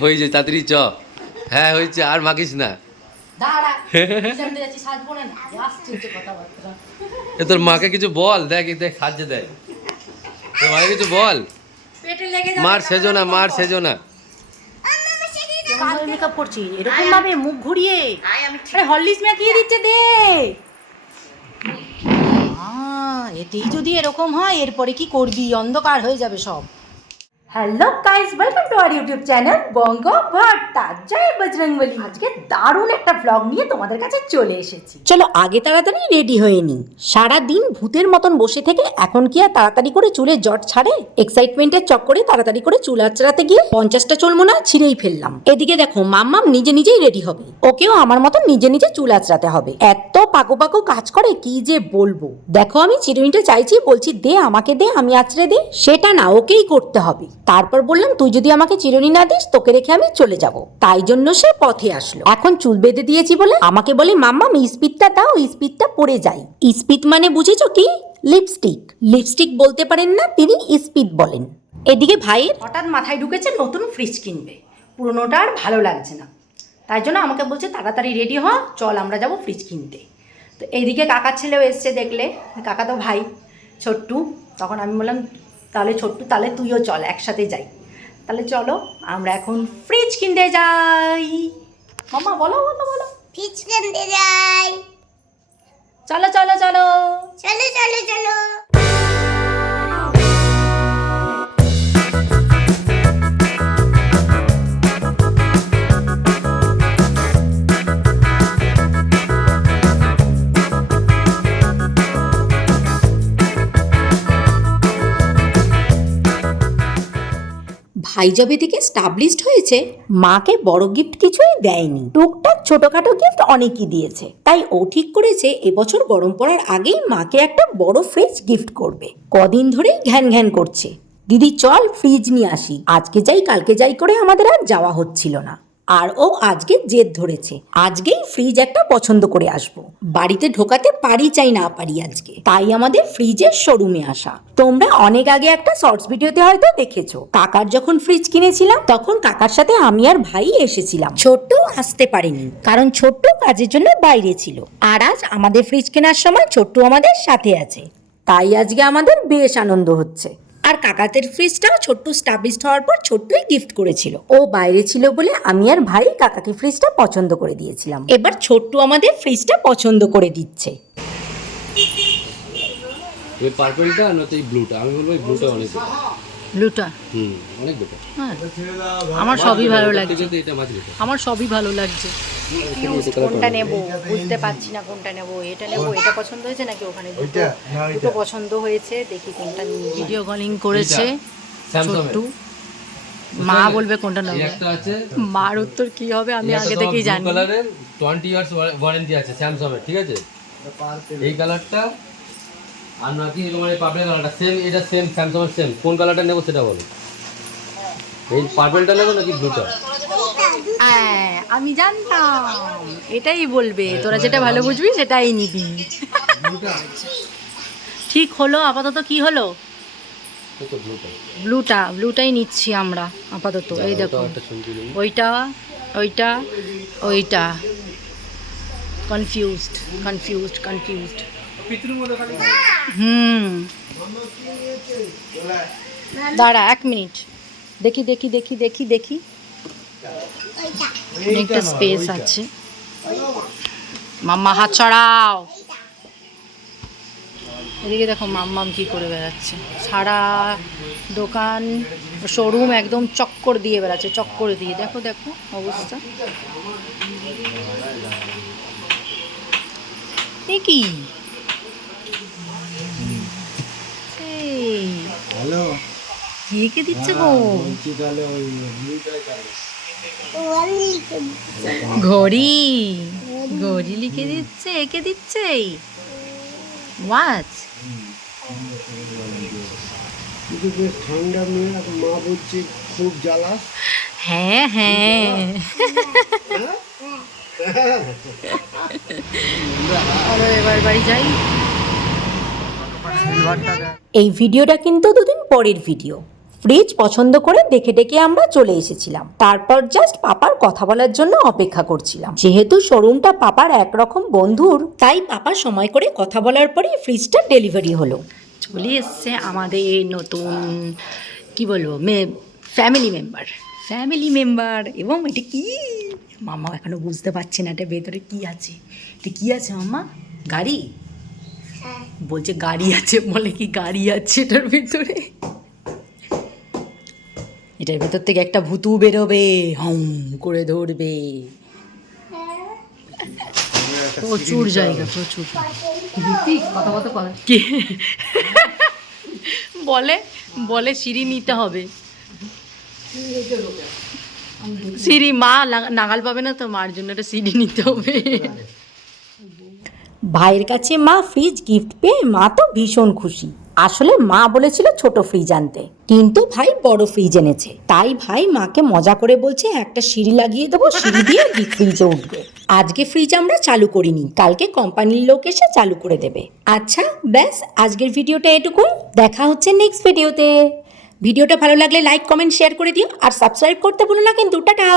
হয়েছে তাড়াতাড়ি চ। হ্যাঁ হয়েছে আর মাখিস না। তোর মাকে কিছু বল দেখ দেখ সাহায্য দেয়। তোর মাকে কিছু বল। মার সেজো না মার সেজো না। মেকআপ করছি এরকম ভাবে মুখ ঘুরিয়ে? আরে হরলিক্স মাখিয়ে দিচ্ছে দে? আহ, এতেই যদি এরকম হয় এরপরে কি করবি? অন্ধকার হয়ে যাবে সব। Hello guys welcome to our YouTube channel Banga Bharta জয় বজরংবলী। আজকে দারুণ একটা ব্লগ নিয়ে তোমাদের কাছে চলে এসেছি। চলো আগে তাড়াতাড়ি রেডি হয়ে নি সারা দিন ভূতের মতন বসে থেকে এখন কি আর তাড়াতাড়ি করে চুলে জট ছাড়ে? এক্সাইটমেন্টের চক্করে তাড়াতাড়ি করে চুল আচড়াতে গিয়ে পঞ্চাশটা চুল মনে ছিঁড়েই ফেললাম। এদিকে দেখো, মাম্মাম নিজে নিজেই রেডি হবে। ওকেও আমার মতন নিজে নিজে চুল আচড়াতে হবে। এত পাকো পাকো কাজ করে, কি যে বলব। দেখো আমি চিরুনিটা চাইছি, বলছি দে আমাকে দে, আমি আঁচড়ে দে সেটা না, ওকেই করতে হবে। তারপর বললাম, তুই যদি আমাকে চিরুনি না দিস, তোকে রেখে আমি চলে যাব। তাই জন্য সে পথে আসলো। এখন চুল বেঁধে দিয়েছি বলে আমাকে বলে, মাম্মা ইস্পিতটা দাও ইস্পিতটা পরে যাই। ইস্পিত মানে বুঝেছ কি? লিপস্টিক। লিপস্টিক বলতে পারেন না, তিনি ইস্পিত বলেন। এদিকে ভাইয়ের হঠাৎ মাথায় ঢুকেছে নতুন ফ্রিজ কিনবে। পুরোনোটা আর ভালো লাগছে না। তাই জন্য আমাকে বলছে, তাড়াতাড়ি রেডি হ, চল আমরা যাব ফ্রিজ কিনতে। তো এইদিকে কাকার ছেলেও এসছে দেখলে। কাকা তো ভাই, ছোট্টু। তখন আমি বললাম তাহলে ছোট্টু তাহলে তুইও চল একসাথে যাই। তাহলে চলো আমরা এখন ফ্রিজ কিনতে যাই। মামা বলো বলো বলো। ফ্রিজ কিনতে যাই। চলো চলো চলো। চলো চলো চলো। ভাই জবে থেকে স্টাবলিশড হয়েছে। মাকে বড় গিফট কিছুই দেয়নি। টুকটাক ছোটখাটো গিফট অনেকই দিয়েছে। তাই ও ঠিক করেছে এবছর গরম পড়ার আগেই মাকে একটা বড় ফ্রিজ গিফট করবে। কদিন ধরেই ঘ্যান ঘ্যান করছে। দিদি চল ফ্রিজ নিয়ে আসি। আজকে যাই, কালকে যাই করে আমাদের আর যাওয়া হচ্ছিল না। আর ও আজকে জেদ ধরেছে। আজকেই ফ্রিজ একটা পছন্দ করে আসব। বাড়িতে ঢোকাতে পারি চাই না পারি আজকে। তাই আমাদের ফ্রিজের শোরুমে আসা। তোমরা অনেক আগে একটা শর্টস ভিডিওতে হয়তো দেখেছ। কাকার যখন ফ্রিজ কিনেছিলাম, তখন কাকার সাথে আমি আর ভাই এসেছিলাম। ছোট্ট আসতে পারেনি, কারণ ছোট্ট কাজের জন্য বাইরে ছিল। আর আজ আমাদের ফ্রিজ কেনার সময় ছোট্ট আমাদের সাথে আছে। তাই আজকে আমাদের বেশ আনন্দ হচ্ছে। আর কাকাতের ফ্রিজটাও ছোট্ট স্টাবলিশড হওয়ার পর ছোট্টই গিফট করেছিল। ও বাইরে ছিল বলে আমি আর ভাই কাকাকে ফ্রিজটা পছন্দ করে দিয়েছিলাম। এবার ছোট্ট আমাদের ফ্রিজটা পছন্দ করে দিচ্ছে। এই পার্পলটা না তো এই ব্লুটা আমি বলব এই ব্লুটা অনেক। বেটার। হ্যাঁ আমার সবই ভালো লাগছে। আমার সবই ভালো লাগছে। কোনটা নেব? বুঝতে পারছি না কোনটা নেব। এটা নেব এটা পছন্দ হয়েছে নাকি ওখানে দুটো? পছন্দ হয়েছে দেখি কোনটা ভিডিও কলিং করেছে ছোট্টু। মা বলবে কোনটা নেবে। একটা আছে। মার উত্তর কি হবে আমি আগে থেকেই জানি। blue কালারের টোয়েন্টি ইয়ার্স ওয়ারেন্টি আছে স্যামসাং এর ঠিক আছে? এই কালারটা আর নাকি তোমার এই পার্পল কালারটা সেম এটা সেম সেম কোন কালারটা নেব সেটা বলো। এই পার্পলটা নেব নাকি ব্লুটা হ্যাঁ আমি জানতাম। এটাই বলবে। তোরা যেটা ভালো বুঝবি সেটাই নিবি। ঠিক হলো। আপাতত কি হলো? ব্লুটা ব্লুটা ব্লুটাই নিচ্ছি আমরা আপাতত। এই দেখো। ওইটা ওইটা ওইটা। কনফিউজড কনফিউজড কনফিউজড হুম। দাঁড়া এক মিনিট। দেখি দেখি দেখি দেখি দেখি। অনেকটা স্পেস আছে। মাম্মা হাত ছড়াও এদিকে দেখো মাম্মাম কি করে বেড়াচ্ছে। সারা দোকান শোরুম একদম চক্কর দিয়ে বেড়াচ্ছে চক্কর দিয়ে। দেখো দেখো অবস্থা। কি এই, হ্যালো কে কে দিচ্ছে গো? ওয়ান লিখে ঘড়ি। ঘড়ি লিখে দিচ্ছে একে দিচ্ছে? ওয়াচ ঠান্ডা মেয়ে মা বলছে খুব জ্বালাস হ্যাঁ হ্যাঁ। চলো এবার বাড়ি যাই। এই ভিডিওটা কিন্তু দুদিন পরের ভিডিও। ফ্রিজ পছন্দ করে দেখে ডেকে আমরা চলে এসেছিলাম। তারপর জাস্ট পাপার কথা বলার জন্য অপেক্ষা করছিলাম। যেহেতু শোরুমটা পাপার একরকম বন্ধুর তাই পাপা সময় করে কথা বলার পরে ফ্রিজটা ডেলিভারি হলো। চলে এসছে আমাদের নতুন কি বলব মে ফ্যামিলি মেম্বার ফ্যামিলি মেম্বার এবং এটা কি? মামা এখনও বুঝতে পারছে না এটা ভেতরে কি আছে। এটা কি আছে মামা গাড়ি? বলছে গাড়ি আছে বলে কি গাড়ি আছে এটার ভেতরে? এটার ভেতর থেকে একটা ভুতু বেরোবে হম করে ধরবে। প্রচুর জায়গা প্রচুর। কথা কি? বলে বলে সিঁড়ি নিতে হবে। সিঁড়ি মা নাগাল পাবে না তো মার জন্য একটা সিঁড়ি নিতে হবে। ভাইয়ের কাছে মা ফ্রিজ গিফট পেয়ে মা তো ভীষণ খুশি। আসলে মা বলেছিল ছোট ফ্রিজ আনতে। কিন্তু ভাই বড় ফ্রিজ এনেছে। তাই ভাই মাকে মজা করে বলছে, একটা সিঁড়ি লাগিয়ে দেবো, সিঁড়ি দিয়ে ফ্রিজে উঠবে। আজকে ফ্রিজ আমরা চালু করিনি, কালকে কোম্পানির লোক এসে চালু করে দেবে। আচ্ছা ব্যাস, আজকের ভিডিওটা এটুকু দেখা হচ্ছে নেক্সট ভিডিওতে ভিডিওটা ভালো লাগলে লাইক কমেন্ট শেয়ার করে দিও। আর সাবস্ক্রাইব করতে ভুলো না কিন্তু, টাটা!